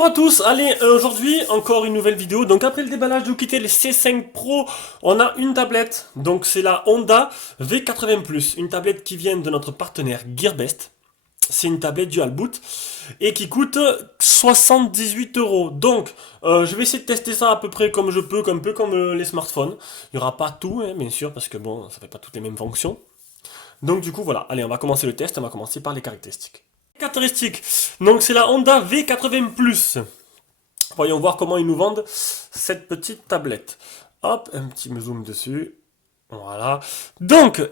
Bonjour à tous, allez, aujourd'hui encore une nouvelle vidéo. Donc après le déballage de quitter les C5 Pro, on a une tablette. Donc c'est la Honda V80+, une tablette qui vient de notre partenaire Gearbest. C'est une tablette dual boot et qui coûte 78 euros. Donc je vais essayer de tester ça à peu près comme je peux, un peu comme les smartphones. Il n'y aura pas tout, hein, bien sûr, parce que bon, ça fait pas toutes les mêmes fonctions. Donc du coup voilà, allez, on va commencer le test, on va commencer par les caractéristiques. Caractéristiques, donc c'est la Honda V80+. Voyons voir comment ils nous vendent cette petite tablette. Hop, un petit zoom dessus. Voilà. Donc,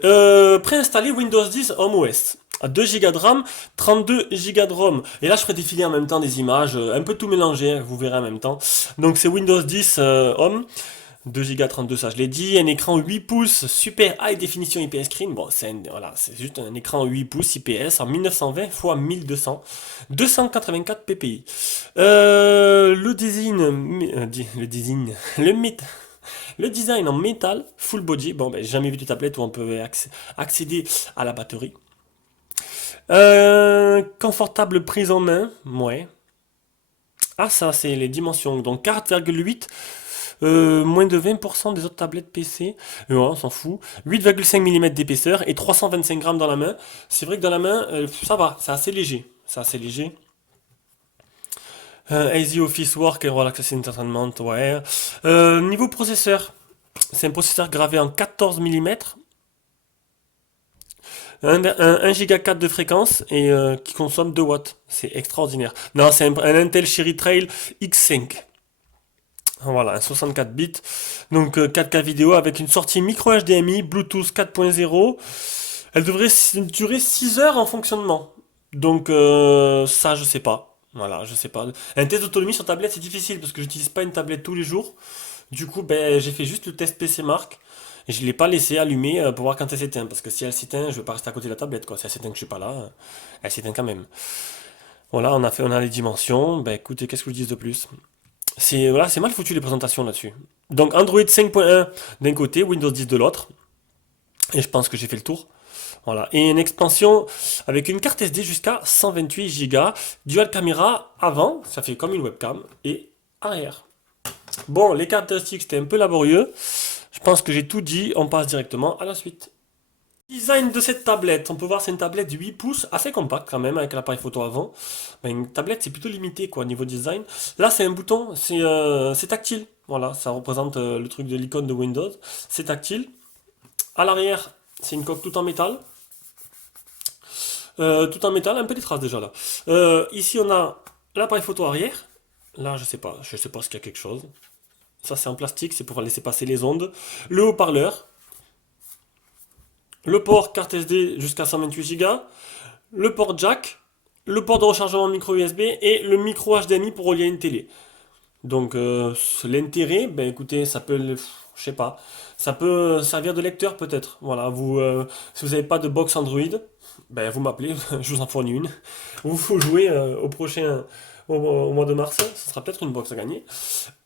préinstaller Windows 10 Home OS. À 2 Go de RAM, 32 Go de ROM. Et là, je ferai défiler en même temps des images, un peu tout mélangé, hein, vous verrez en même temps. Donc, c'est Windows 10 Home. 2 Go 32, ça je l'ai dit. Un écran 8 pouces, super high définition IPS screen. Bon, voilà, c'est juste un écran 8 pouces IPS en 1920 x 1200. 284 ppi. Le design, le design en métal, full body. Bon, ben, j'ai jamais vu de tablette où on peut accéder à la batterie. Confortable prise en main, ouais. Ah, ça, c'est les dimensions. Donc 4,8. Moins de 20% des autres tablettes PC. On s'en fout. 8,5 mm d'épaisseur et 325 grammes dans la main. C'est vrai que dans la main, ça va, c'est assez léger. C'est assez léger. Easy Office Work et Relaxation Entertainment, ouais. Niveau processeur, c'est un processeur gravé en 14 mm. 1 Go 4 de fréquence et qui consomme 2 watts. C'est extraordinaire. Non, c'est un Intel Cherry Trail X5. Voilà, un 64 bits. Donc 4K vidéo avec une sortie micro HDMI, Bluetooth 4.0. Elle devrait durer 6 heures en fonctionnement. Donc ça, je sais pas. Voilà, je sais pas. Un test d'autonomie sur tablette, c'est difficile parce que j'utilise pas une tablette tous les jours. Du coup, ben, j'ai fait juste le test PC Mark. Et je l'ai pas laissé allumer pour voir quand elle s'éteint. Parce que si elle s'éteint, je vais pas rester à côté de la tablette, quoi. Si elle s'éteint que je suis pas là, elle s'éteint quand même. Voilà, on a les dimensions. Ben écoutez, qu'est-ce que je dis de plus? C'est voilà, c'est mal foutu les présentations là-dessus. Donc Android 5.1 d'un côté, Windows 10 de l'autre. Et je pense que j'ai fait le tour. Voilà. Et une expansion avec une carte SD jusqu'à 128 Go. Dual caméra avant, ça fait comme une webcam, et arrière. Bon, les caractéristiques, c'était un peu laborieux. Je pense que j'ai tout dit. On passe directement à la suite. Design de cette tablette. On peut voir c'est une tablette de 8 pouces, assez compacte quand même, avec l'appareil photo avant. Mais une tablette, c'est plutôt limité quoi, au niveau design. Là, c'est un bouton, c'est tactile. Voilà, ça représente le truc de l'icône de Windows. C'est tactile. À l'arrière, c'est une coque tout en métal. Tout en métal, un peu des traces déjà là. Ici, on a l'appareil photo arrière. Là, je sais pas s'il y a quelque chose. Ça, c'est en plastique, c'est pour laisser passer les ondes. Le haut-parleur. Le port carte SD jusqu'à 128 Go. Le port jack. Le port de rechargement micro USB et le micro HDMI pour relier une télé. Donc l'intérêt, ben écoutez, ça peut, je sais pas, ça peut servir de lecteur peut-être. Voilà, si vous n'avez pas de box Android, ben vous m'appelez, je vous en fournis une. Vous jouez au prochain, au mois de mars, ce sera peut-être une box à gagner.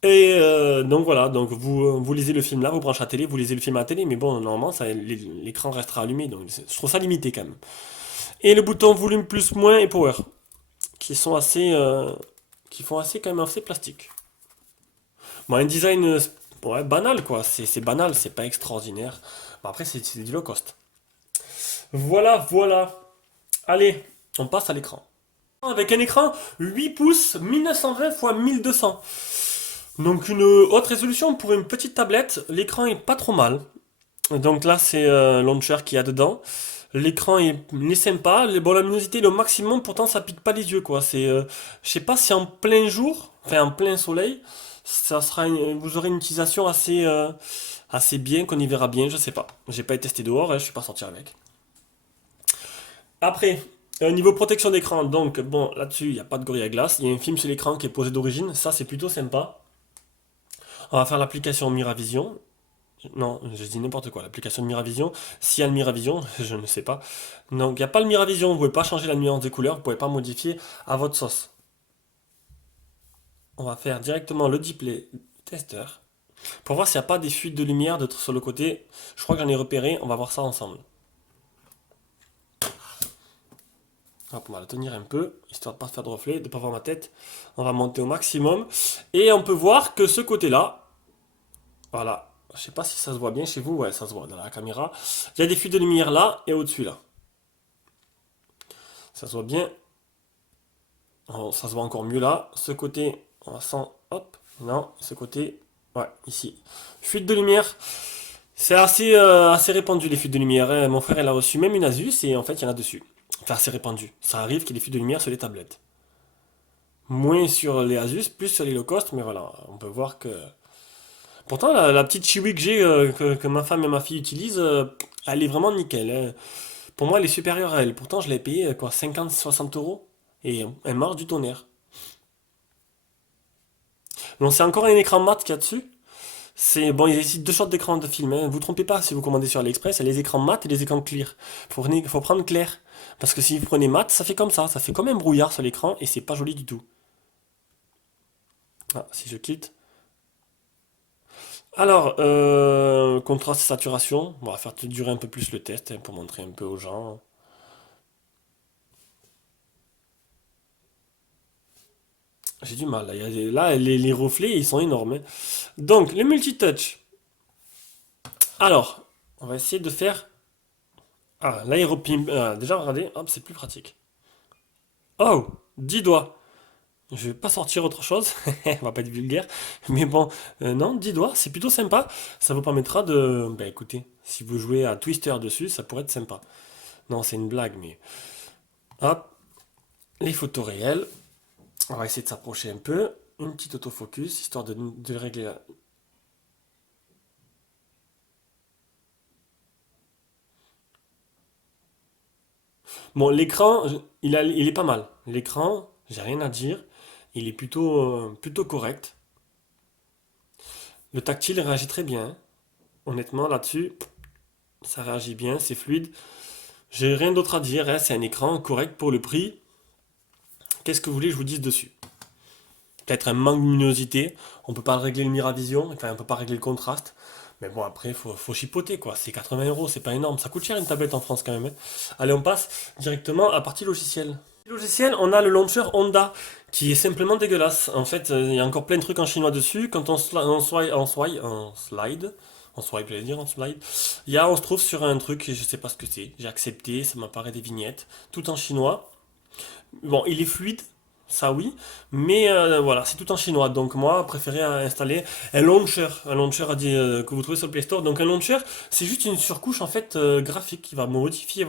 Et donc voilà, donc vous lisez le film là, vous branchez la télé, vous lisez le film à la télé, mais bon, normalement, l'écran restera allumé, donc je trouve ça limité quand même. Et le bouton volume plus moins et power, qui sont assez, qui font assez quand même assez plastique. Bon, un design ouais, banal quoi, c'est banal, c'est pas extraordinaire. Bon, après, c'est du low cost. Voilà, voilà. Allez, on passe à l'écran. Avec un écran 8 pouces 1920 x 1200. Donc une haute résolution pour une petite tablette. L'écran est pas trop mal. Donc là, c'est launcher qu'il y a dedans. L'écran est sympa. Bon, la luminosité est au maximum, pourtant ça pique pas les yeux quoi. Je sais pas si en plein jour, enfin en plein soleil, vous aurez une utilisation assez bien, qu'on y verra bien, je sais pas. J'ai pas été testé dehors, hein, je suis pas sorti avec. Après, niveau protection d'écran, donc bon, là-dessus, il n'y a pas de Gorilla Glass. Il y a un film sur l'écran qui est posé d'origine, ça c'est plutôt sympa. On va faire l'application Miravision. Non, je dis n'importe quoi, l'application de Miravision. S'il y a le Miravision, je ne sais pas. Donc il n'y a pas le Miravision, vous ne pouvez pas changer la nuance des couleurs, vous ne pouvez pas modifier à votre sauce. On va faire directement le display tester. Pour voir s'il n'y a pas des fuites de lumière sur le côté. Je crois que j'en ai repéré, on va voir ça ensemble. Hop, on va la tenir un peu, histoire de ne pas se faire de reflet, de ne pas voir ma tête. On va monter au maximum. Et on peut voir que ce côté-là, voilà, je sais pas si ça se voit bien chez vous, ouais, ça se voit dans la caméra. Il y a des fuites de lumière là et au-dessus là. Ça se voit bien. Oh, ça se voit encore mieux là. Ce côté, on va sans, hop, non, ce côté, ouais, ici. Fuite de lumière. C'est assez répandu les fuites de lumière, hein. Mon frère il a reçu même une Asus et en fait il y en a dessus. Enfin assez répandu. Ça arrive qu'il y ait des fuites de lumière sur les tablettes. Moins sur les Asus, plus sur les low cost, mais voilà, on peut voir que. Pourtant la petite Chiwi que j'ai, que ma femme et ma fille utilisent, elle est vraiment nickel, hein. Pour moi elle est supérieure à elle. Pourtant je l'ai payé quoi, 50-60 euros. Et elle marche du tonnerre. Donc c'est encore un écran mat qu'il y a dessus. C'est bon, il existe deux sortes d'écrans de film, hein. Vous trompez pas si vous commandez sur AliExpress, il y a les écrans mat et les écrans clear. Faut prendre clair. Parce que si vous prenez mat, ça fait comme ça fait comme un brouillard sur l'écran et c'est pas joli du tout. Ah, si je quitte. Alors, contraste et saturation, on va faire durer un peu plus le test hein, pour montrer un peu aux gens. J'ai du mal, là, là, les reflets ils sont énormes, hein. Donc, le multitouch. Alors, on va essayer de faire. Ah, l'aéropim. Déjà, regardez, hop, c'est plus pratique. Oh, 10 doigts. Je vais pas sortir autre chose, on va pas être vulgaire, mais bon, non, 10 doigts, c'est plutôt sympa. Ça vous permettra de. Bah écoutez, si vous jouez à Twister dessus, ça pourrait être sympa. Non, c'est une blague, mais. Hop, les photos réelles. On va essayer de s'approcher un peu. Une petite autofocus, histoire de régler. Bon, l'écran, il est pas mal. L'écran, j'ai rien à dire. Il est plutôt correct. Le tactile réagit très bien, hein. Honnêtement, là-dessus, ça réagit bien, c'est fluide. J'ai rien d'autre à dire, hein, c'est un écran correct pour le prix. Qu'est-ce que vous voulez que je vous dise dessus? Peut-être un manque de luminosité, on peut pas régler le Miravision, enfin on peut pas régler le contraste. Mais bon après faut chipoter quoi, c'est 80 euros, c'est pas énorme, ça coûte cher une tablette en France quand même, hein. Allez on passe directement à la partie logicielle. Logiciel, on a le launcher Honda qui est simplement dégueulasse. En fait, il y a encore plein de trucs en chinois dessus. Quand on swipe, j'allais dire, on slide, on se trouve sur un truc, je sais pas ce que c'est. J'ai accepté, ça m'apparaît des vignettes, tout en chinois. Bon, il est fluide, ça oui, mais voilà, c'est tout en chinois. Donc moi, préféré installer un launcher que vous trouvez sur le Play Store. Donc un launcher, c'est juste une surcouche en fait graphique qui va modifier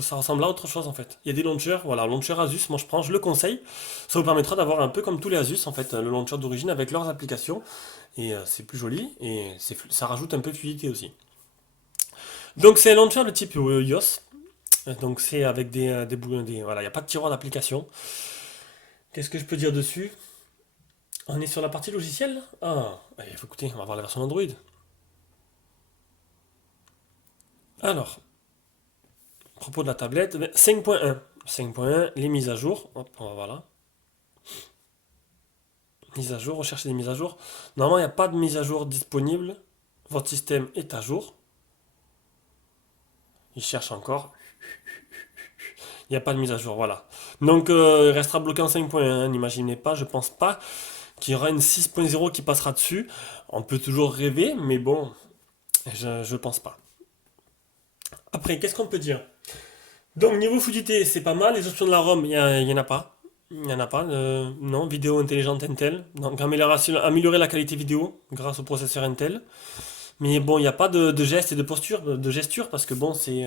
ça ressemble à autre chose en fait. Il y a des launchers, voilà, launcher Asus, moi je prends, je le conseille. Ça vous permettra d'avoir un peu comme tous les Asus en fait, le launcher d'origine avec leurs applications. Et c'est plus joli et ça rajoute un peu de fluidité aussi. Donc c'est un launcher de type iOS. Donc c'est avec des boulons, voilà, il n'y a pas de tiroir d'application. Qu'est-ce que je peux dire dessus? On est sur la partie logicielle là. Ah, il faut écouter, on va voir la version Android. Alors, à propos de la tablette, 5.1. 5.1, les mises à jour. Hop, on va voir là. Mise à jour, rechercher des mises à jour. Normalement, il n'y a pas de mise à jour disponible. Votre système est à jour. Il cherche encore. Il n'y a pas de mise à jour, voilà. Donc, il restera bloqué en 5.1. N'imaginez pas, je pense pas qu'il y aura une 6.0 qui passera dessus. On peut toujours rêver, mais bon, je pense pas. Après, qu'est-ce qu'on peut dire? Donc, niveau fluidité, c'est pas mal. Les options de la ROM, il y en a pas. Il n'y en a pas. Non, vidéo intelligente Intel. Donc, améliorer la qualité vidéo grâce au processeur Intel. Mais bon, il n'y a pas de gestes et de gesture, parce que bon, il n'y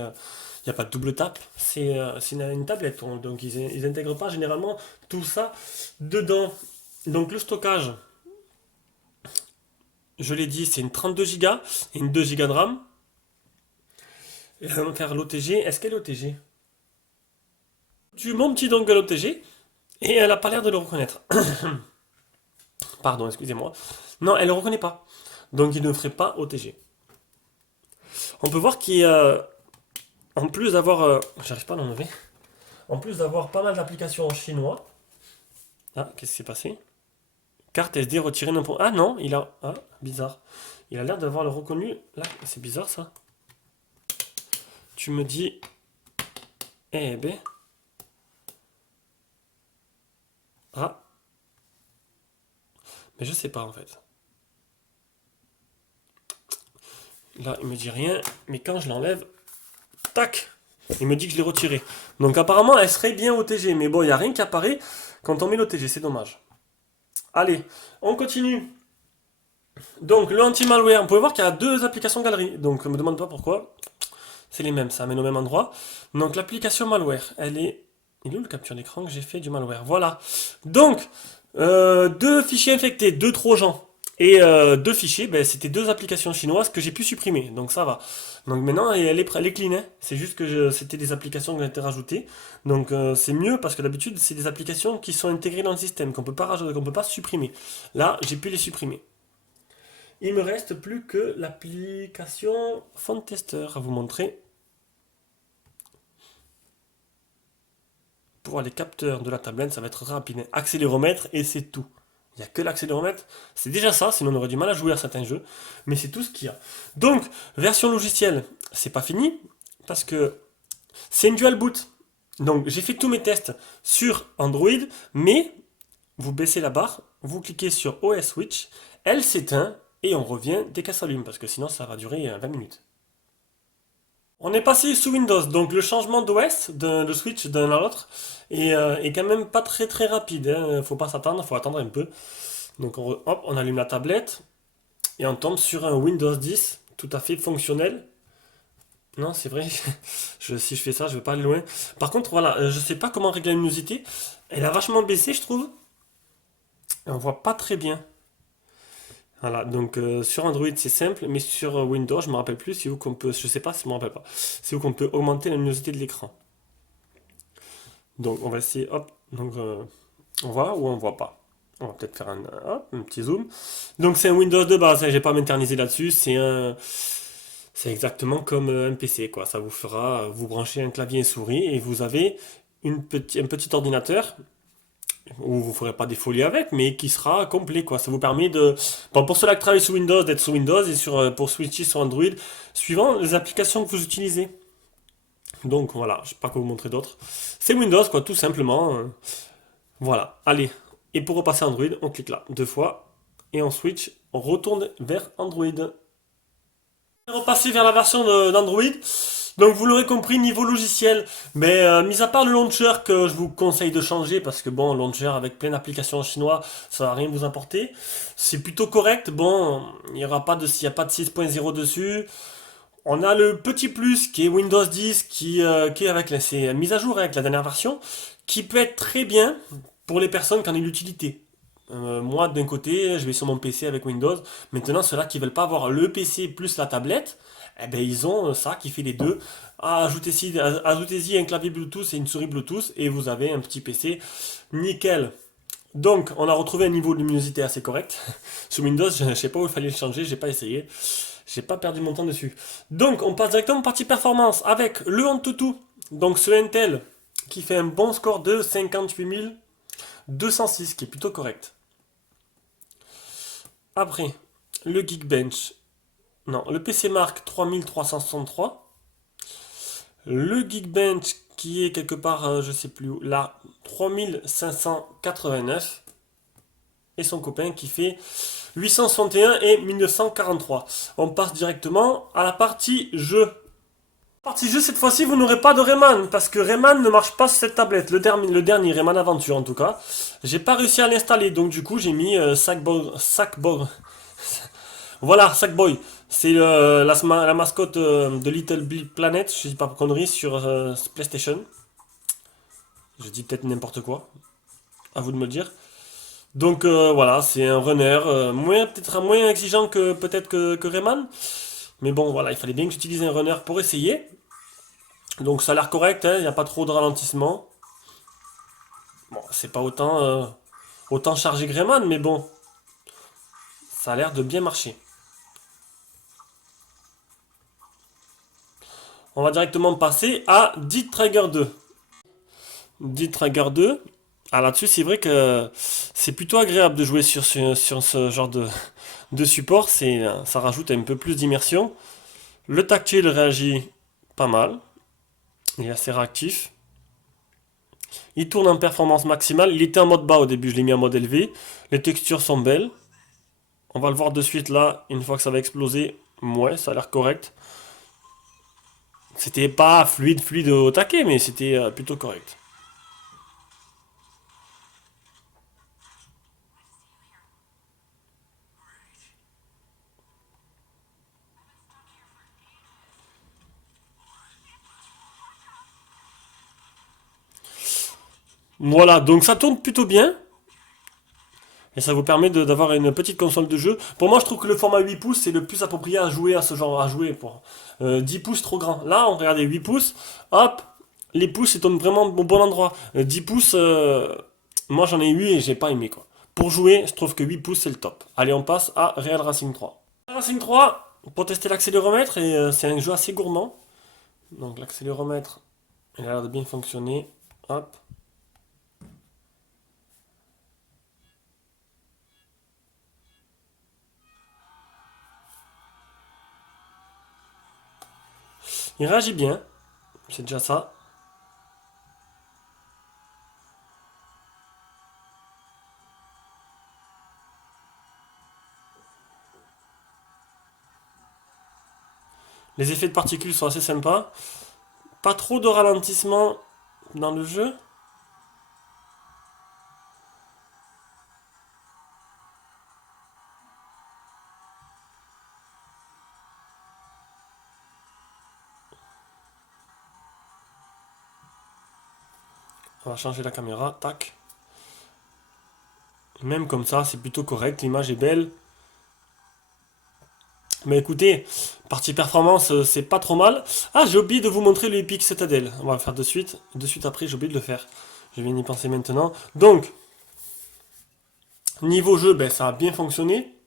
a pas de double tap. C'est une tablette. Donc, ils intègrent pas généralement tout ça dedans. Donc, le stockage, je l'ai dit, c'est une 32 Go et une 2 Go de RAM. Car l'OTG, est-ce qu'elle est OTG? Tu mon petit dongle OTG et elle a pas l'air de le reconnaître. Pardon, excusez-moi. Non, elle le reconnaît pas. Donc il ne ferait pas OTG. On peut voir en plus d'avoir, j'arrive pas à l'enlever. En plus d'avoir pas mal d'applications en chinois. Ah, qu'est-ce qui s'est passé? Carte SD retirée non pour. Ah non, ah, bizarre. Il a l'air d'avoir le reconnu. Là, c'est bizarre ça. Tu me dis. Eh ben. Ah, mais je sais pas en fait. Là, il me dit rien, mais quand je l'enlève, tac, il me dit que je l'ai retiré. Donc apparemment, elle serait bien OTG, mais bon, il n'y a rien qui apparaît quand on met l'OTG, c'est dommage. Allez, on continue. Donc, le anti-malware, on peut voir qu'il y a deux applications galerie. Donc, ne me demande pas pourquoi. C'est les mêmes, ça amène au même endroit. Donc, l'application malware, elle est... Il est où le capture d'écran que j'ai fait du malware? Voilà. Donc, deux fichiers infectés, deux trojans. Et deux fichiers, ben, c'était deux applications chinoises que j'ai pu supprimer. Donc, ça va. Donc, maintenant, elle est clean, hein. C'est juste que c'était des applications qui ont été rajoutées. Donc, c'est mieux parce que d'habitude, c'est des applications qui sont intégrées dans le système, qu'on peut pas rajouter, qu'on peut pas supprimer. Là, j'ai pu les supprimer. Il me reste plus que l'application Font Tester à vous montrer. Pour voir les capteurs de la tablette, ça va être rapide. Accéléromètre et c'est tout. Il n'y a que l'accéléromètre. C'est déjà ça, sinon on aurait du mal à jouer à certains jeux. Mais c'est tout ce qu'il y a. Donc, version logicielle, c'est pas fini. Parce que c'est une dual boot. Donc, j'ai fait tous mes tests sur Android. Mais, vous baissez la barre, vous cliquez sur OS Switch. Elle s'éteint et on revient dès qu'elle s'allume. Parce que sinon, ça va durer 20 minutes. On est passé sous Windows, donc le changement d'OS, de switch d'un à l'autre, est quand même pas très très rapide, hein. Faut pas s'attendre, faut attendre un peu. Donc hop, on allume la tablette et on tombe sur un Windows 10 tout à fait fonctionnel. Non, c'est vrai, si je fais ça, je vais pas aller loin. Par contre, voilà, je sais pas comment régler la luminosité. Elle a vachement baissé, je trouve. Et on voit pas très bien. Voilà, donc sur Android c'est simple, mais sur Windows, je me rappelle plus, c'est où qu'on peut, je sais pas si je me rappelle pas, c'est où qu'on peut augmenter la luminosité de l'écran. Donc on va essayer, hop, donc on voit ou on voit pas. On va peut-être faire hop, un petit zoom. Donc c'est un Windows de base, hein, je vais pas m'éterniser là-dessus, c'est exactement comme un PC, quoi. Ça vous fera, vous branchez un clavier et souris et vous avez un petit ordinateur où vous ferez pas des folies avec, mais qui sera complet, quoi. Ça vous permet de, bon, pour ceux-là qui travaillent sous Windows, d'être sous Windows et pour switcher sur Android, suivant les applications que vous utilisez. Donc voilà, je sais pas quoi vous montrer d'autre. C'est Windows, quoi, tout simplement. Voilà, allez. Et pour repasser à Android, on clique là, deux fois, et on switch, on retourne vers Android. Repasser vers la version d'Android. Donc vous l'aurez compris, niveau logiciel, mais mis à part le launcher que je vous conseille de changer, parce que bon, launcher avec plein d'applications en chinois, ça va rien vous apporter. C'est plutôt correct, bon, s'il n'y a pas de 6.0 dessus. On a le petit plus qui est Windows 10, qui est avec c'est mise à jour avec la dernière version, qui peut être très bien pour les personnes qui en ont l'utilité. Moi, d'un côté, je vais sur mon PC avec Windows. Maintenant, ceux-là qui veulent pas avoir le PC plus la tablette, eh ben, ils ont ça qui fait les deux. Ajoutez-y un clavier Bluetooth et une souris Bluetooth et vous avez un petit PC nickel. Donc, on a retrouvé un niveau de luminosité assez correct. Sur Windows, je ne sais pas où il fallait le changer, j'ai pas essayé. J'ai pas perdu mon temps dessus. Donc, on passe directement aux parties performance avec le Antutu. Donc, ce Intel qui fait un bon score de 58 206, qui est plutôt correct. Après, le Geekbench. Non, le PC Mark 3363. Le Geekbench qui est quelque part, je sais plus où, là, 3589. Et son copain qui fait 861 et 1943. On passe directement à la partie jeu. Partie jeu, cette fois-ci, vous n'aurez pas de Rayman, parce que Rayman ne marche pas sur cette tablette. Le dernier Rayman Aventure, en tout cas. J'ai pas réussi à l'installer, donc du coup, j'ai mis Sackboy. Voilà, Sackboy. C'est la mascotte de Little Big Planet, je dis pas de conneries, sur PlayStation. Je dis peut-être n'importe quoi. À vous de me le dire. Donc voilà, c'est un runner, peut-être moins exigeant que peut-être que Rayman. Mais bon, voilà, il fallait bien que j'utilise un runner pour essayer. Donc ça a l'air correct, hein, il n'y a pas trop de ralentissement. Bon, c'est pas autant chargé que Rayman, mais bon, ça a l'air de bien marcher. On va directement passer à Dead Trigger 2. Dead Trigger 2. Ah là-dessus, c'est vrai que c'est plutôt agréable de jouer sur ce genre de support. Ça rajoute un peu plus d'immersion. Le tactile réagit pas mal. Il est assez réactif. Il tourne en performance maximale. Il était en mode bas au début, je l'ai mis en mode élevé. Les textures sont belles. On va le voir de suite là, une fois que ça va exploser. Ouais, ça a l'air correct. C'était pas fluide au taquet, mais c'était plutôt correct. Voilà, donc ça tourne plutôt bien. Et ça vous permet d'avoir une petite console de jeu. Pour moi, je trouve que le format 8 pouces, c'est le plus approprié à jouer à ce genre, à jouer pour 10 pouces trop grand. Là, on regardait 8 pouces, hop, les pouces, ils tombent vraiment au bon endroit. 10 pouces, moi j'en ai eu et j'ai pas aimé quoi. Pour jouer, je trouve que 8 pouces, c'est le top. Allez, on passe à Real Racing 3. Racing 3, pour tester l'accéléromètre, et c'est un jeu assez gourmand. Donc l'accéléromètre, il a l'air de bien fonctionner. Hop. Il réagit bien, c'est déjà ça. Les effets de particules sont assez sympas. Pas trop de ralentissement dans le jeu. On va changer la caméra, tac. Même comme ça, c'est plutôt correct, l'image est belle. Mais écoutez, partie performance, c'est pas trop mal. Ah, j'ai oublié de vous montrer le Epic Citadel. On va le faire de suite. De suite après, j'ai oublié de le faire. Je viens d'y penser maintenant. Donc, niveau jeu, ben, ça a bien fonctionné.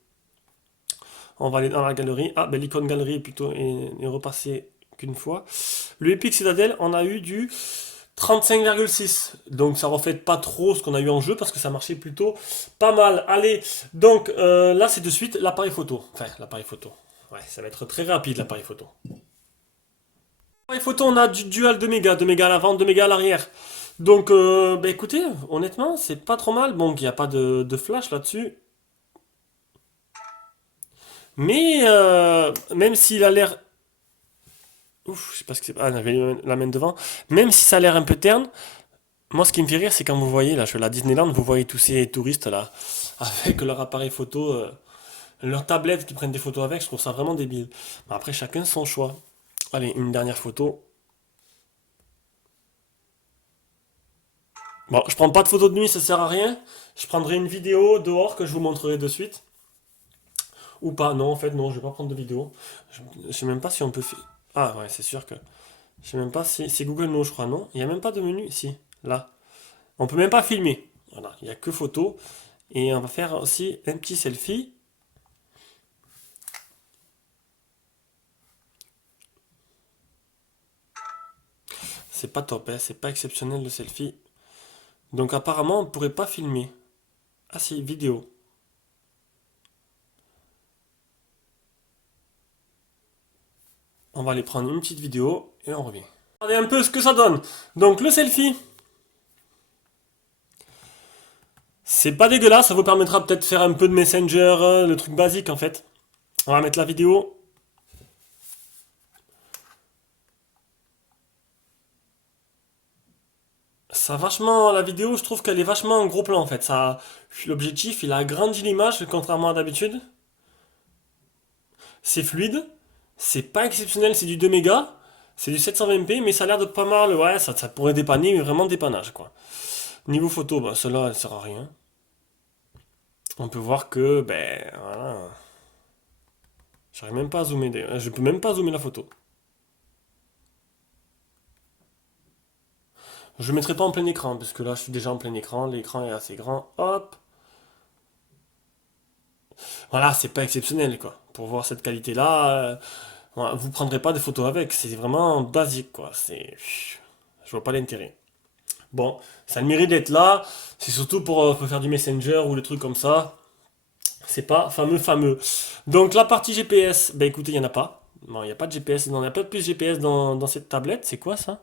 On va aller dans la galerie. Ah, ben, l'icône galerie plutôt est repassée qu'une fois. Le Epic Citadel, on a eu du 35,6. Donc ça reflète pas trop ce qu'on a eu en jeu parce que ça marchait plutôt pas mal. Allez, donc là c'est de suite l'appareil photo. Enfin, l'appareil photo. Ouais, ça va être très rapide l'appareil photo. L'appareil photo, on a du dual 2 mégas à l'avant, 2 mégas à l'arrière. Donc, bah écoutez, honnêtement, c'est pas trop mal. Bon, il n'y a pas de flash là-dessus. Mais même s'il a l'air. Ouf, je sais pas ce que c'est. Ah, j'avais la main devant. Même si ça a l'air un peu terne, moi, ce qui me fait rire, c'est quand vous voyez, là, je suis à la Disneyland, vous voyez tous ces touristes, là, avec leur appareil photo, leur tablette qui prennent des photos avec, je trouve ça vraiment débile. Mais après, chacun son choix. Allez, une dernière photo. Bon, je prends pas de photo de nuit, ça sert à rien. Je prendrai une vidéo dehors que je vous montrerai de suite. Ou pas, non, en fait, non, je vais pas prendre de vidéo. Je sais même pas si on peut... Ah ouais, c'est sûr que... Je sais même pas si... C'est Google No, je crois, non? Il y a même pas de menu, si, là. On peut même pas filmer. Voilà, il y a que photo. Et on va faire aussi un petit selfie. C'est pas top, hein, c'est pas exceptionnel le selfie. Donc apparemment on pourrait pas filmer. Ah si, vidéo. On va aller prendre une petite vidéo et on revient. Regardez un peu ce que ça donne. Donc le selfie, c'est pas dégueulasse, ça vous permettra peut-être de faire un peu de Messenger, le truc basique en fait. On va mettre la vidéo. Ça vachement, la vidéo, je trouve qu'elle est vachement en gros plan en fait. Ça, l'objectif, il a agrandi l'image contrairement à d'habitude. C'est fluide, c'est pas exceptionnel, c'est du 2 mégas, c'est du 720p, mais ça a l'air de pas mal. Ouais, ça pourrait dépanner, mais vraiment dépannage quoi. Niveau photo, bah, celle-là, elle sert à rien. On peut voir que, ben, voilà. J'arrive même pas à zoomer d'ailleurs. Je peux même pas zoomer la photo. Je ne mettrai pas en plein écran, parce que là, je suis déjà en plein écran. L'écran est assez grand. Hop. Voilà, c'est pas exceptionnel, quoi. Pour voir cette qualité-là, voilà, vous prendrez pas des photos avec. C'est vraiment basique, quoi. C'est... Je vois pas l'intérêt. Bon, ça a le mérite d'être là. C'est surtout pour faire du Messenger ou des trucs comme ça. C'est pas fameux. Donc la partie GPS, ben écoutez, il n'y en a pas. Non, il n'y a pas de GPS, il n'y a pas de plus GPS dans cette tablette. C'est quoi ça?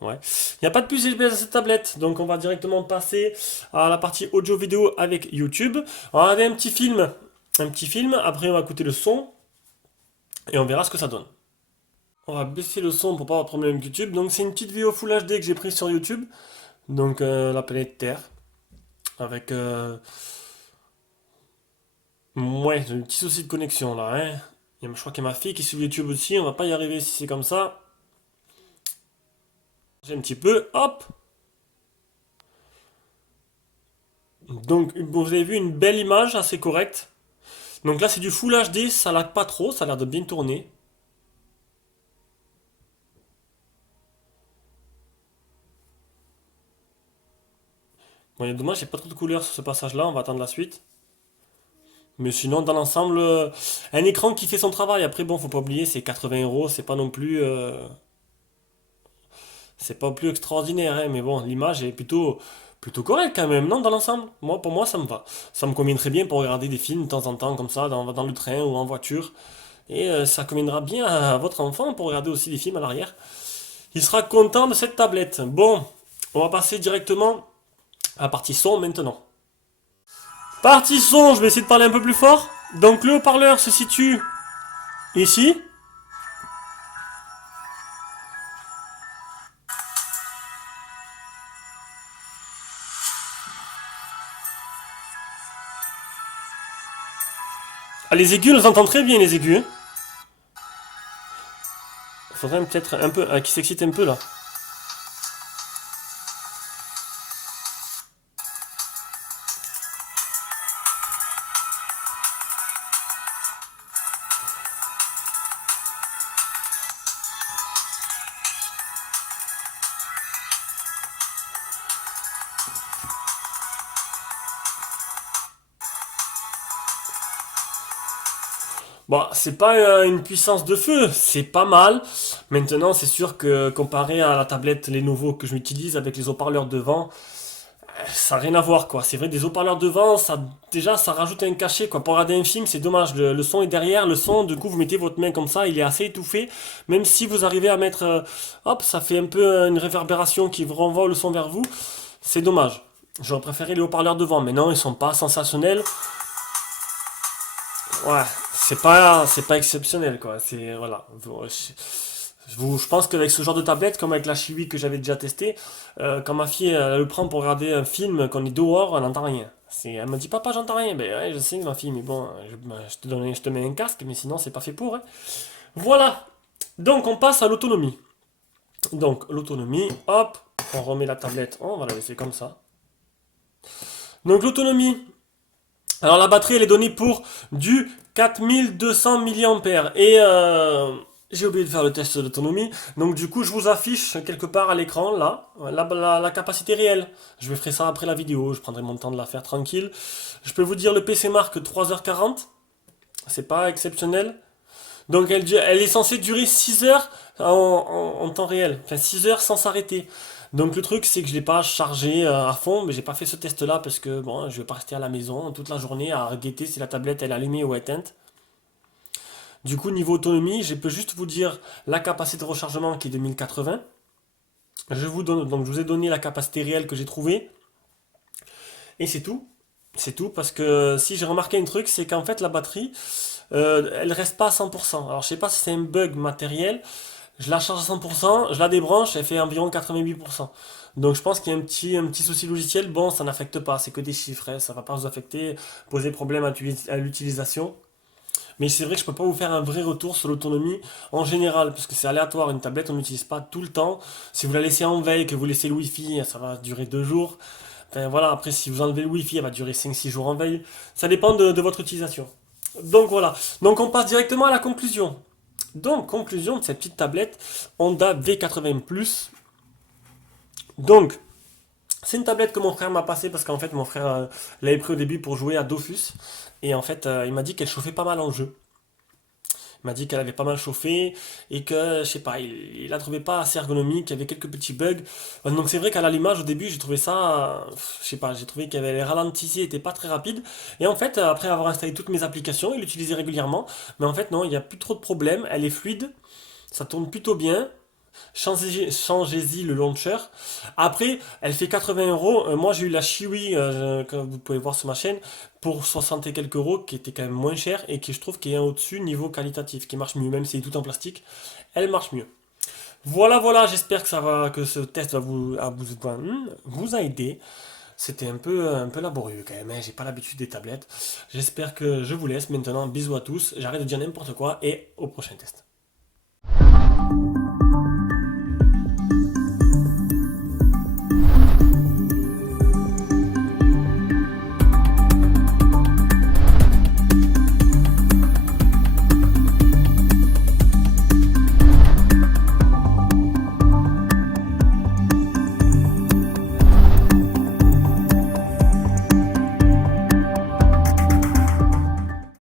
Ouais. Il n'y a pas de puce GPS à cette tablette, donc on va directement passer à la partie audio-vidéo avec YouTube. On va regarder un petit film, après on va écouter le son et on verra ce que ça donne. On va baisser le son pour pas avoir de problème avec YouTube. Donc c'est une petite vidéo Full HD que j'ai prise sur YouTube, donc la planète Terre, avec ouais, j'ai un petit souci de connexion là, hein. Je crois qu'il y a ma fille qui suit YouTube aussi, on va pas y arriver si c'est comme ça. J'ai un petit peu, hop. Donc vous avez vu une belle image assez correcte. Donc là c'est du Full HD, ça lag pas trop, ça a l'air de bien tourner. Bon, il est dommage, j'ai pas trop de couleurs sur ce passage-là, on va attendre la suite. Mais sinon, dans l'ensemble, un écran qui fait son travail. Après, bon, faut pas oublier, c'est 80 euros, c'est pas plus extraordinaire, hein, mais bon, l'image est plutôt correcte quand même, non, dans l'ensemble. Moi, pour moi, ça me va. Ça me convient très bien pour regarder des films de temps en temps, comme ça, dans le train ou en voiture. Et ça conviendra bien à votre enfant pour regarder aussi des films à l'arrière. Il sera content de cette tablette. Bon, on va passer directement à la partie son maintenant. Partie son, je vais essayer de parler un peu plus fort. Donc le haut-parleur se situe ici. Ah, les aigus, on les entend très bien, les aigus, hein. Faudrait peut-être un peu, qui s'excite un peu là. Bon, c'est pas une puissance de feu, c'est pas mal. Maintenant, c'est sûr que comparé à la tablette Lenovo que je m'utilise avec les haut-parleurs devant, ça n'a rien à voir quoi. C'est vrai, des haut-parleurs devant, ça déjà ça rajoute un cachet quoi. Pour regarder un film, c'est dommage. Le son est derrière, le son, du coup vous mettez votre main comme ça, il est assez étouffé. Même si vous arrivez à mettre, hop, ça fait un peu une réverbération qui vous renvoie le son vers vous. C'est dommage. J'aurais préféré les haut-parleurs devant, mais non, ils sont pas sensationnels. Ouais, c'est pas exceptionnel quoi. C'est voilà. Je pense qu'avec ce genre de tablette, comme avec la Chiwi que j'avais déjà testé, quand ma fille elle le prend pour regarder un film, qu'on est dehors, elle n'entend rien. Elle me dit papa j'entends rien. Ben ouais, je sais ma fille, mais bon, je te mets un casque, mais sinon c'est pas fait pour, hein. Voilà. Donc on passe à l'autonomie. Donc l'autonomie, hop, on remet la tablette, on va la laisser comme ça. Donc l'autonomie, alors la batterie elle est donnée pour du 4200 mAh et j'ai oublié de faire le test d'autonomie. Donc du coup je vous affiche quelque part à l'écran là la capacité réelle. Je vais faire ça après la vidéo, je prendrai mon temps de la faire tranquille. Je peux vous dire le PC marque 3h40, c'est pas exceptionnel. Donc elle est censée durer 6 heures en temps réel, enfin 6 heures sans s'arrêter. Donc le truc c'est que je l'ai pas chargé à fond, mais j'ai pas fait ce test là parce que bon, je vais pas rester à la maison toute la journée à guetter si la tablette elle est allumée ou éteinte. Du coup niveau autonomie, je peux juste vous dire la capacité de rechargement qui est de 1080. Je vous ai donné la capacité réelle que j'ai trouvée et c'est tout. C'est tout parce que si j'ai remarqué un truc, c'est qu'en fait la batterie, elle reste pas à 100%. Alors je sais pas si c'est un bug matériel. Je la charge à 100%, je la débranche, elle fait environ 88%. Donc je pense qu'il y a un petit souci logiciel. Bon, ça n'affecte pas, c'est que des chiffres, hein, ça va pas vous affecter, poser problème à l'utilisation. Mais c'est vrai que je peux pas vous faire un vrai retour sur l'autonomie en général, parce que c'est aléatoire. Une tablette, on n'utilise pas tout le temps. Si vous la laissez en veille, que vous laissez le Wi-Fi, ça va durer 2 jours. Enfin voilà, après si vous enlevez le Wi-Fi, elle va durer 5-6 jours en veille. Ça dépend de votre utilisation. Donc voilà. Donc on passe directement à la conclusion. Donc, conclusion de cette petite tablette Honda V80 Plus. Donc, c'est une tablette que mon frère m'a passée parce qu'en fait, mon frère l'avait pris au début pour jouer à Dofus. Et en fait, il m'a dit qu'elle chauffait pas mal en jeu. Il m'a dit qu'elle avait pas mal chauffé et que, je sais pas, il la trouvait pas assez ergonomique, il y avait quelques petits bugs. Donc c'est vrai qu'à l'allumage au début, j'ai trouvé ça, je sais pas, j'ai trouvé qu'il y avait les ralentissements étaient pas très rapides. Et en fait, après avoir installé toutes mes applications, il l'utilisait régulièrement. Mais en fait, non, il n'y a plus trop de problèmes, elle est fluide, ça tourne plutôt bien. Changez-y le launcher. Après, elle fait 80 euros. Moi, j'ai eu la Chiwi, comme vous pouvez voir sur ma chaîne, pour 60 et quelques euros, qui était quand même moins cher et qui, je trouve, qui est au-dessus niveau qualitatif, qui marche mieux, même si c'est tout en plastique. Elle marche mieux. Voilà, voilà, j'espère que que ce test va vous a aidé. C'était un peu laborieux quand même, hein, j'ai pas l'habitude des tablettes. J'espère que je vous laisse maintenant. Bisous à tous. J'arrête de dire n'importe quoi et au prochain test.